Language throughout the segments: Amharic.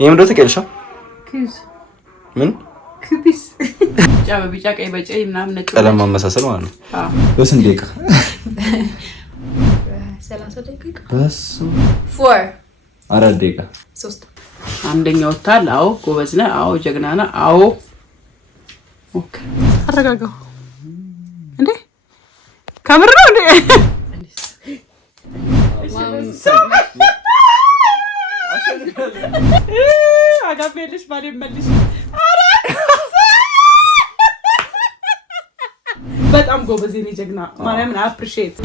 ይሄም ደው ተቀልሻ ኩዝ ምን ኩቢስ ጫበ ቢጫ ቀይ በጨይ ምናምን ነጭ ቀለም ማመሳሰል ማለት ነው። በስንት ደቂቃ? 30 ደቂቃ። በስ 4 ደቂቃ 3 አንደኛው ወጣል። አዎ ጎበዝ ነህ። አዎ ጀግና ነህ። አዎ ኦኬ። አረጋጋው እንዴ ካሜራ ነው እንዴ? አጋቤልሽ ባሌ መልሽ። በጣም ጎበዝ ነኝ ጀግና ማርያምን አፕሪሺየት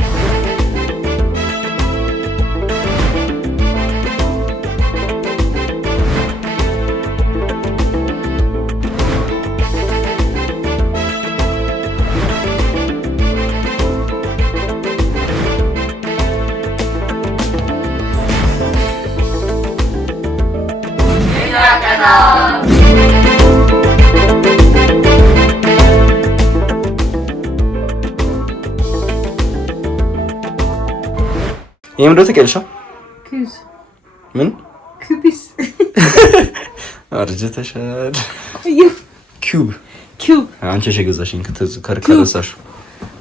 ይሄም ደው ተቀልሻ ኩዝ ምን ኩቢስ አርጀተሻል። ኪዩብ አንቺ የገዛሽኝ ከረሳሽ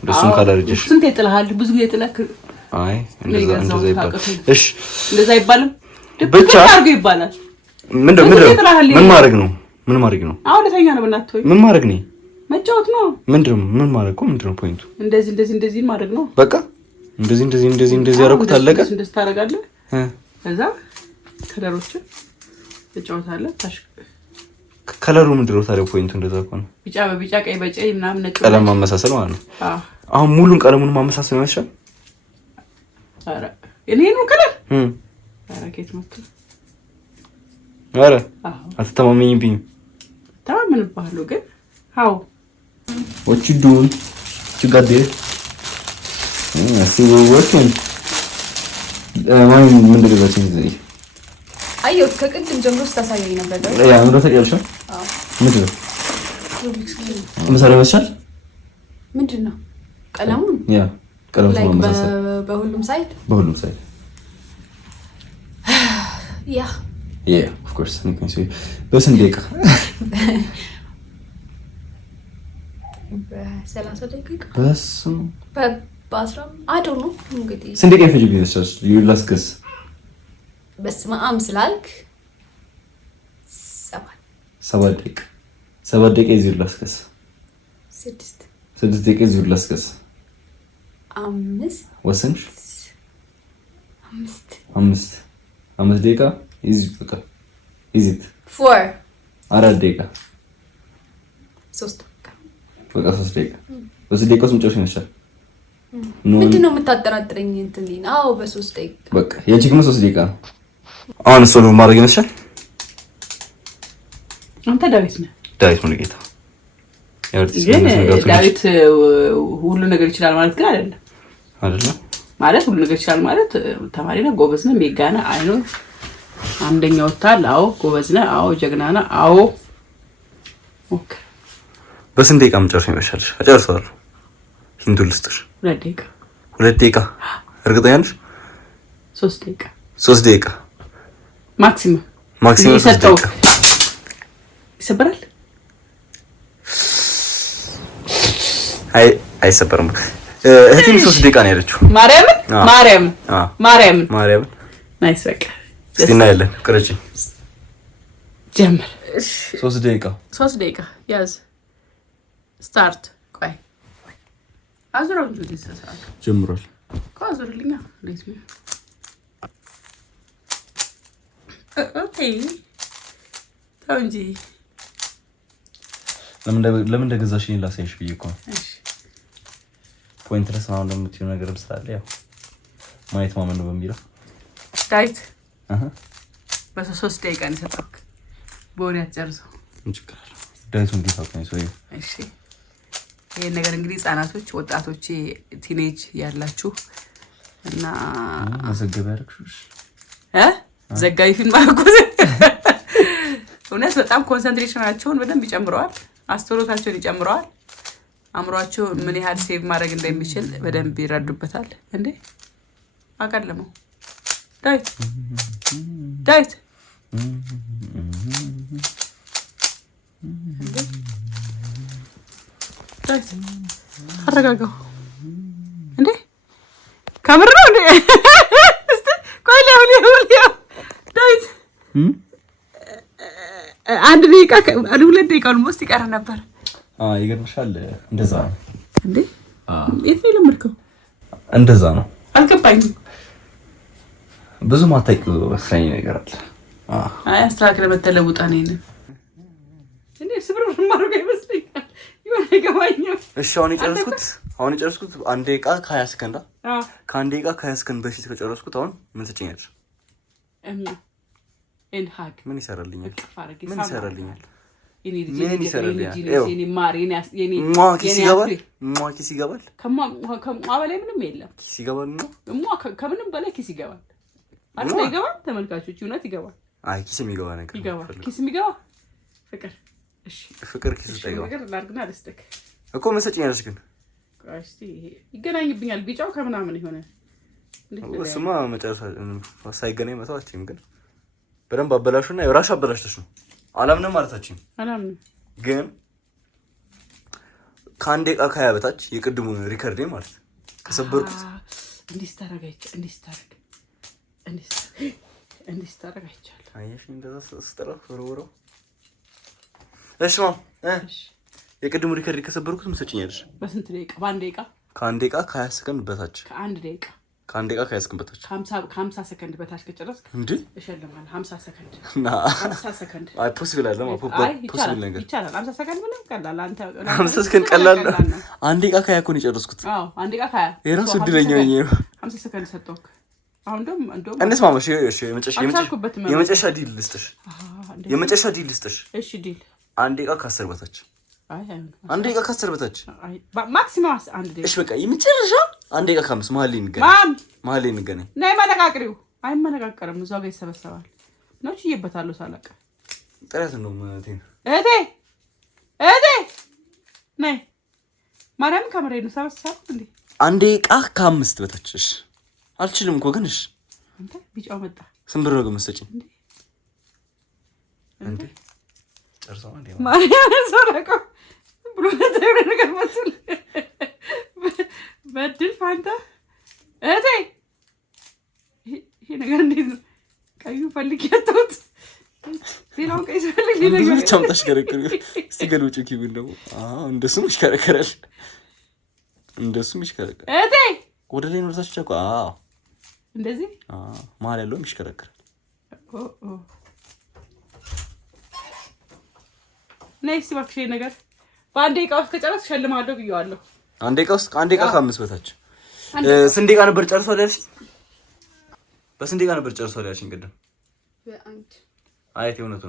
ደሱን ካላርጀሽ ስንት ይጥልሃል? ብዙ ይጥላክ። አይ እንደዛ ይባላል። እሺ እንደዛ አይባልም። ብቻ አድርገው ይባላል። ምን ማድረግ ነው? አሁን ለተኛ ነው በእናትህ። ምን ማድረግ ነው? መጫወት ነው። ምን ማድረግ ነው ፖይንቱ? እንደዚህ ማድረግ ነው። በቃ እንደዚህ ያደረኩት አለቀ። እንደዚህ ታደርጋለህ። ከዛ ከለሮችን ተጫወታለህ። ከለሩ ምንድነው ታዲያ ፖይንቱ? እንደዛ ከሆነ ቢጫ በቢጫ ቀይ በጨይ ምናምን ነጭ ቀለም ማመሳሰል ማለት ነው። አሁን ሙሉን ቀለሙን ማመሳሰል ነው ያሻል። አረ እኔ ነው ከለር አረ ከየት መጣ? አረ አትተማመኝብኝ። ተማመንብሃለሁ ግን how what you doing? You got there? I see you working. ምን እንደገዛችኝ እዚህ አየሁ ከቅድም ጀምሮ ስታሳየኝ ነበር። ያ ምን ተቀልሻ? ምንድን ነው ምሳሌ መስሻል? ምንድን ነው ቀለሙን? ያ ቀለሙን ማመሳሰል በሁሉም ሳይድ ያ of course I can see. በስንት ደቂቃ? 30 ደቂቃ። በስም በ10 I don't know እንግዲህ ስንት ደቂቃ ይፈጅብኛል? you last guess በስመ አብ ስላልክ 7 ደቂቃ 7 ደቂቃ እዚህ last guess 6 ደቂቃ እዚህ last guess 5 ወሰንሽ 5 ደቂቃ እዚህ በቃ እዚህ 4 ደቂቃ 3 በቃ 3 ደቂቃ በዚህ ደቂቃ ውስጥ ጨርሰን ይሻል። ምንድነው የምታጠራጥረኝ? እንትን አዎ በ3 ደቂቃ በቃ የጂግማ 3 ደቂቃ አሁን ሶሎ ማድረግ ይመስላል። አንተ ዳዊት ነህ። ዳዊት ሙሉጌታ ግን ዳዊት ሁሉ ነገር ይችላል ማለት ግን አይደለም ማለት ሁሉ ነገር ይችላል ማለት ተማሪ ነህ፣ ጎበዝ ነህ፣ ሜጋ ነህ። አይኖ አንደኛው ወጣል። አዎ ጎበዝ ነህ። አዎ ጀግና ነህ። አዎ ኦኬ። በስንት ደቂቃ መጨረስ ይመስላል? አጨርሰዋለሁ። ሂንቱ ልስጥሽ። 2 ደቂቃ እርግጠኛ ነሽ? 3 ደቂቃ ማክሲመም 3 ደቂቃ ይሰበራል። አይሰበርም። እህቴም 3 ደቂቃ ነው ያለችው። ማርያምን ናይስ። በቃ እስቲ እናያለን። ቅረጪ ጀምር። 3 ደቂቃ ያዝ። ስታርት። ቆይ አዙረው እንጂ ተሰሳክ ጀምሯል። አዙርልኛ። እንዴት ነው? ኦኬ ታው እንጂ ለምን እንደገዛሽኝ ላሳይሽ ብዬ እኮ ነው። እሺ ፖይንትለስ ነው እንደምትዩ ነገር ስላለ ያው ማየት ማመን ነው በሚለው ዳዊት በ3 ደቂቃ ነው ሰጣክ። ቦሪ አትጨርሰው እንችላለን። ዳዊት እንዴት አውቀኝ ሰው? እሺ ይሄን ነገር እንግዲህ ህጻናቶች፣ ወጣቶች፣ ቲኔጅ ያላችሁ እና አዘገበ ያርክሽ ዘጋይ ፊልም አቆዘ እውነት በጣም ኮንሰንትሬሽናቸውን በደንብ ይጨምረዋል። አስተውሎታቸውን ይጨምረዋል። አእምሯቸው ምን ያህል ሴቭ ማድረግ እንደሚችል በደንብ ይረዱበታል። እንዴ አቀለመው ዳዊት ዳዊት አረጋጋው እንዴ ከምር ነው እንዴ እስቲ ቆይ ሊያው ዳዊት አንድ ደቂቃ አንድ ሁለት ደቂቃ ኦልሞስት ይቀር ነበር ይገርምሻል እንደዛ ነው እንዴ የት ነው ለምርከው እንደዛ ነው አልገባኝም ብዙ ማታውቂው ወሳኝ ነገር አለ አይ አስተካክለ በተለውጣ ነው ይሄን እንዴ ስብርብር ማድረግ አይመስለኝም ይሆነ ገባኛው እሺ አሁን የጨረስኩት አንድ ደቂቃ ከ20 ሰከንድ ከአንድ ደቂቃ ከ20 ሰከንድ በፊት ከጨረስኩት አሁን ምን ትጨኛለሽ ኤንድ ሃግ ምን ይሰራልኛል ምን ይሰራልኛል ኪስ ይገባል በላይ ምንም የለም ኪስ ይገባል ከምንም በላይ ኪስ ይገባል አይደል ይገባል ተመልካቾች እውነት ይገባል አይ ኪስ የሚገባ ነገር ይገባል ኪስ የሚገባ ፍቅር እሺ ፍቅር ኪስ ይገባ ፍቅር ላርግና ልስጥክ እኮ መሰጭኛለሽ ግን እስቲ ይገናኝብኛል ቢጫው ከምናምን ይሆነ እሱማ መጨረሻ ሳይገናኝ መተዋችም ግን በደንብ አበላሹና የራሽ አበላሽተሽ ነው አላምንም ማለታችን አላምንም ግን ከአንድ ደቂቃ ከሀያ በታች የቅድሙን ሪከርድ ማለት ከሰበርኩት እንዲስተረጋ ይቻላል አየሽ እንደዛ ስትራ ወረወረው እሺ የቅድሙ ሪከርድ ከሰበርኩት መሰጭኛለሽ በስንት ደቂቃ በአንድ ደቂቃ ከአንድ ደቂቃ ከ20 ሰከንድ በታች ከአንድ ደቂቃ ከ20 ሰከንድ በታች 50 ሰከንድ በታች ከጨረስክ እንዴ እሸልማለሁ 50 ሰከንድ 50 ሰከንድ አይ ፖሲብል አይደለም ፖሲብል ነገር ይቻላል 50 ሰከንድ ምንም ቀላል አንተ 50 ሰከንድ ቀላል አንድ ደቂቃ ከ20 ኮን የጨረስኩት አዎ አንድ ደቂቃ ከ20 የራሱ እድለኛ ነኝ 50 ሰከንድ ሰጠውክ አሁን እንደውም እንዴት ማማሽ እሺ የመጨረሻ ዲል ልስጥሽ እሺ ዲል አንድ ደቂቃ ከ10 በታች አንድ ደቂቃ ከ10 በታች ማክሲማም አንድ ደቂቃ እሺ በቃ የመጨረሻ አንድ ደቂቃ ከ5 መሀል ላይ እንገናኝ ነይ መነጋገሪው አይመነጋገርም እዛው ጋር ይሰበሰባል ነው እየበታለሁ ሳላቀ ጥራት ነው ማለቴን እህቴ ነይ ማርያም ካሜራዬ ነው ሰበሰብኩ እንዴ አንድ ደቂቃ ከ5 በታች እሺ አልችልም እኮ ግን እሺ አንተ ቢጫው መጣ ስንብር ነው መስጠኝ እንዴ ጨርሰው አንዴ ማርያም ሰራቆ ብሎ ነገር መጥቷል በድል ፋንታ እህቴ ይሄ ነገር እንዴት ነው ቀዩ ፈልግ ያጣሁት ሌላው ቀይ ፈልግ ሌላው ምን ቻምጣሽ ከረከረ እስቲ ገልውጭ ኪቡን ነው እንደሱም ይሽከረከራል እህቴ ወደ ላይ ነው ታች ቻው እንደዚህ መሀል ያለውም ይሽከረከራል ነይ ሲባክሽ ነገር በአንድ ደቂቃ ውስጥ ከጨረስሽ ሸልማለሁ ብየዋለሁ አንድ ደቂቃ ከ5 በታች ስንት ደቂቃ ነበር ጨርሷል ያልሽ በስንት ደቂቃ ነበር ጨርሷል ያልሽኝ ቅድም በአንድ አየት እውነት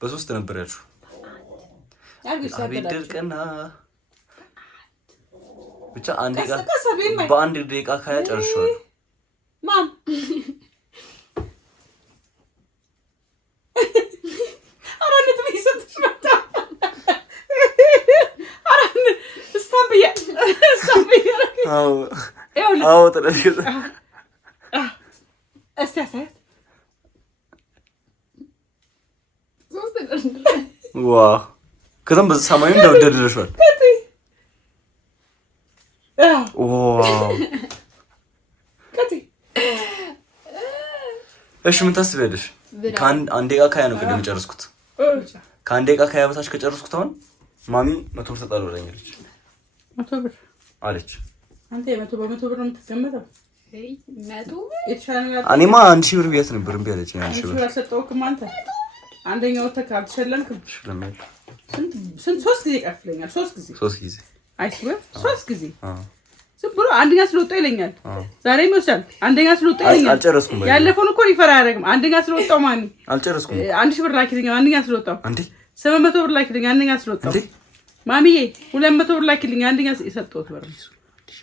በ3 ነበር ያልሽው አቤት ድርቅና ብቻ አንድ ደቂቃ በአንድ ደቂቃ ከያ ጨርሷል ማም አራነት ቢሰጥሽ መጣ አራነት ስታምብያ አዎ ተደረገ እስቲ አሳይት ዋው ከዛም በሰማዩ እንደወደደሽዋል ዋው እሺ ምን ታስቢያለሽ ከአንድ ደቂቃ ከያ ነው ቅድም ጨረስኩት ከአንድ ደቂቃ ከያ በታች ከጨረስኩት አሁን ማሚ 100 ብር ሰጣለሁ ብላኛለች 100 ብር አለች አንተ 100 ብር ነው የምትገመተው እኔማ 1000 ብር ቢያት ነበር እምቢ አለችኝ 1000 ብር አልሰጠውክም አንተ አንደኛው ተካልተሸለምክም ስንት 3 ጊዜ ቀፍለኛል 3 ጊዜ አይስበር 3 ጊዜ ብሎ አንደኛ ስለወጣው ይለኛል ዛሬም ይወስዳል አንደኛ ስለወጣው ይለኛል አልጨረስኩም ያለፈውን እኮ ሪፈር አያደርግም አንደኛ ስለወጣው ማን አልጨረስኩም 1000 ብር ላኪልኝ አንደኛ ስለወጣው እንዴ 700 ብር ላኪልኝ አንደኛ ስለወጣው እንዴ ማሚዬ 200 ብር ላኪልኝ አንደኛ የሰጠሁት ብር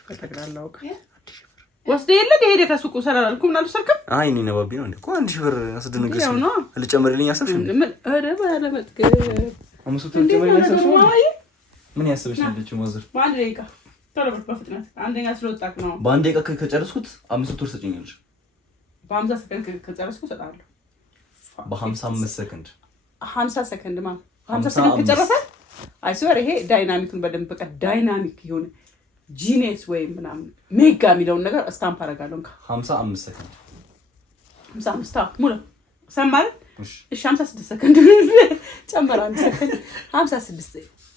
ተጠቅላላው ወስደ የለ ሄደ ከሱቁ ሰራልኩም አልሰርክም አይ እኔ ነባቢ ነው እንዴ እኮ 1000 ብር አስደነግሽ ልጨምርልኝ አሰብሽ እንዴ ኧረ ባለመጥገ አምስት ልጨምርልኝ አሰብሽ ምን ያሰብሽ ልጅ ሞዝር በአንድ ደቂቃ ተረበ በፍጥነት አንደኛ ስለወጣክ ነው በአንድ ደቂቃ ከጨረስኩት 5 ብር ሰጪኛለሽ በ50 ሰከንድ ከጨረስኩ ሰጣለሁ በ55 ሰከንድ 50 ሰከንድ ማለት 50 ሰከንድ ከጨረሰ አይስወር ይሄ ዳይናሚኩን በደንብ በቃ ዳይናሚክ ይሁን ጂኒየስ ወይ ምናምን ሜጋ የሚለውን ነገር ስታምፕ አደርጋለሁ። 55 ሰከንድ 55 ሙሉ ሰማል። እሺ 56 ሰከንድ ጨምራ 1 ሰከንድ 56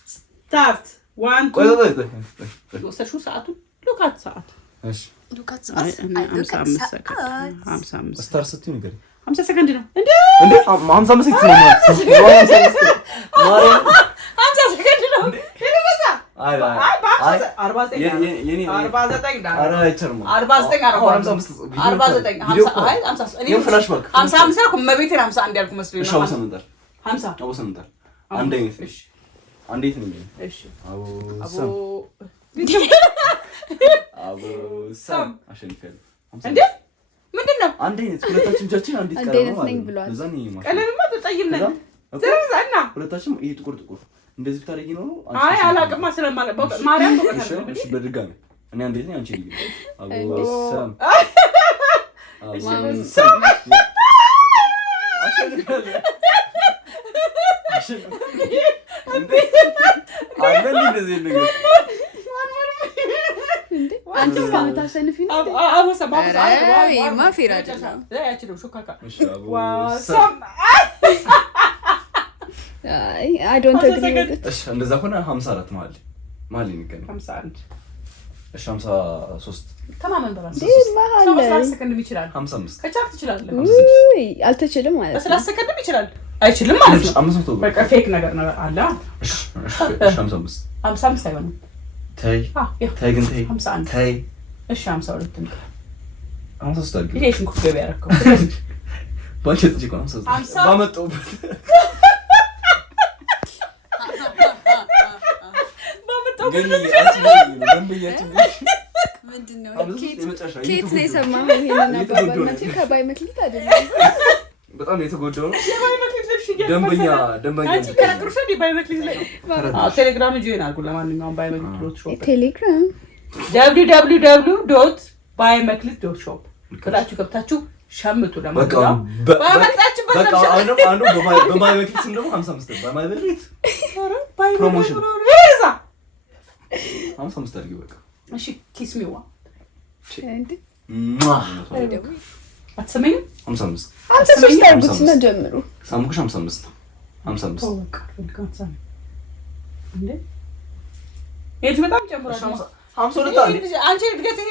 ስታርት 1 ቆይ ወሰድሽው ሰዓቱን ሉካት ሰዓት እሺ ሉካት ሰዓት 55 ሰከንድ 55 ስታርት ስትይ ነገር 50 ሰከንድ ነው እንዴ 55 ሰከንድ ነው ማለት ነው 50 ሰከንድ ነው ከለበሳ አይ 49 ሁለታችንም ይሄ ጥቁር እንደዚህ ታረጊ ነው። አይ አላቅማ ስለማለት ማርያም በቀታለሽ። እሺ በድጋሚ እኔ እንዴት ነኝ አንቺ ልጅ አቦሰም አንቺ ስታሸንፊ ነው ማፌራ I don't agree with it. እሺ እንደዛ ከሆነ 54 ማለት ይገኛል 51 እሺ 53 ተማመን በራስ መሀል 30 ሰከንድ ይችላል 55 ከቻልክ ትችላለህ አልተችልም ማለት በ30 ሰከንድ ይችላል አይችልም ማለት ነው 500 በቃ ፌክ ነገር ነው አለ እሺ 55 55 አይሆንም ተይ ግን ተይ 51 ተይ እሺ 52 ነው 53 አድርጊ ይሄ ሽንኩርት ገበያ ያረከው ባንቺ ጥጅ ነው 53 ባመጣውበት ግን አንቺ ደንበኛችን ምንድነው ኬት ነው የሰማኸው? ይሄንን አባባል መቼ ከባይ መክሊት አይደለም በጣም የተጎዳው ነው ደንበኛ አንቺ ከነገርሽ እንዴ ባይ መክሊት ላይ ቴሌግራም ጆይን አድርጉ። ለማንኛውም ባይ መክሊት.shop ቴሌግራም www.baymeklit.shop ብላችሁ ገብታችሁ ሸምቱ። ለማንኛውም ባመጣችሁ በቃ አንዱ በባይ መክሊት ስም ደግሞ 55 ባይ መክሊት ፕሮሞሽን 55 አድርጊ በቃ እሺ ኪስሚዋ እንዴ አትሰማኝም 55 53 አድርጉት ነው ጀምሩ ሳምኩሽ 55 እንዴ እዚህ በጣም ጨምሯል 52 አንቺ እድገት ይሄ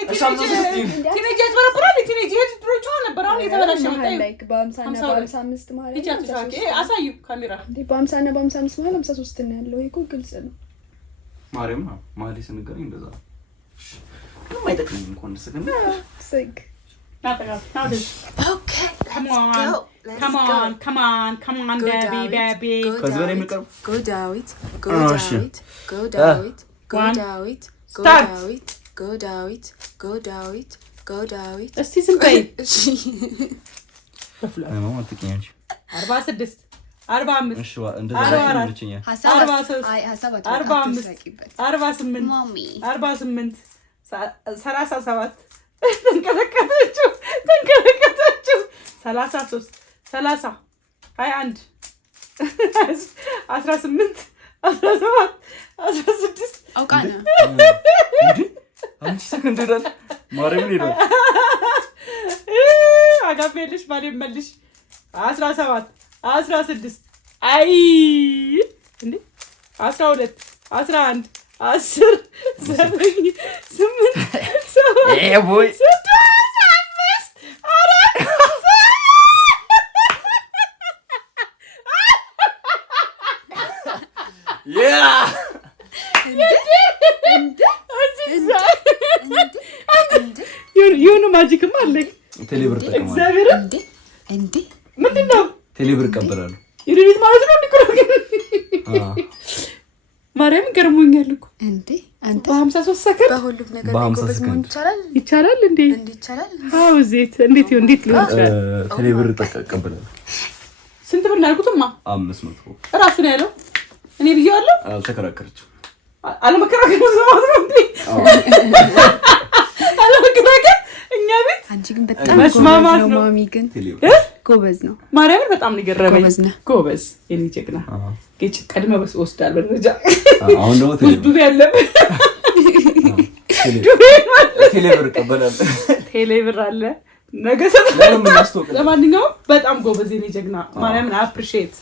ቲኔጅ ያዝበረብራል ቲኔጅ ይሄ ድሮቹ ነበር አሁን የተበላሸ መጣይ ላይክ በ50 እና በ55 ማለት ይቻላል አሳዩ ካሜራ እንዴ በ50 እና በ55 ማለት 53 ነው ያለው ይሄ እኮ ግልጽ ነው ማርያም ማሊ ስንገናኝ እንደዛ ምንም አይጠቅምም እንኳን እንደሰገነ ስግ Okay, come on, baby. ከዚህ በላይ የሚቀርብ go David. እስቲ ዝም በይ። 46 45 እሺ እንደዛ ነው ልጅኛ 48 37 ተንከረከተችው 33 30 21 18 17 16 አውቃና አንቺ ሰከንድ ዳል ማርያም ነው አጋቤልሽ ማርያም መልሽ 17 16 አይ እንዴ 12 11 10 9 8 ኤ ቦይ የሆነ ማጂክም አለኝ ቴሌብር ተቀማለ እግዚአብሔር እንዴ ምንድነው ቴሌብር ቀበላሉ ይሪት ማለት ነው እንዲቆረግ ማርያም ገርሞኛል እኮ እንዴ አንተ በ53 ሰከንድ በሁሉም ነገር በ50 ላይ ሰከንድ ይቻላል እንዴ ይቻላል አው ዜት እንዴት ሊሆን ይችላል ቴሌብር ተቀበላሉ ስንት ብር ናልኩትማ 500 ራሱ ነው ያለው እኔ ብዬዋለሁ አልተከራከረችው አለመከራከር ነው እንዴ አለመከራከር እኛ ቤት አንቺ ግን በጣም መስማማት ነው ማሚ ግን ቴሌብር ጎበዝ ነው ማርያምን በጣም ነው ገረመኝ ጎበዝ ነው ጎበዝ የኔ ጀግና ግጭ ቀድመ በስ ወስዳል በደረጃ አሁን ደግሞ ዱቤ ያለ ቴሌብር ቀበላል ቴሌብር አለ ነገ ሰጥ ለማንኛውም በጣም ጎበዝ የኔ ጀግና ማርያምን አፕሪሺየት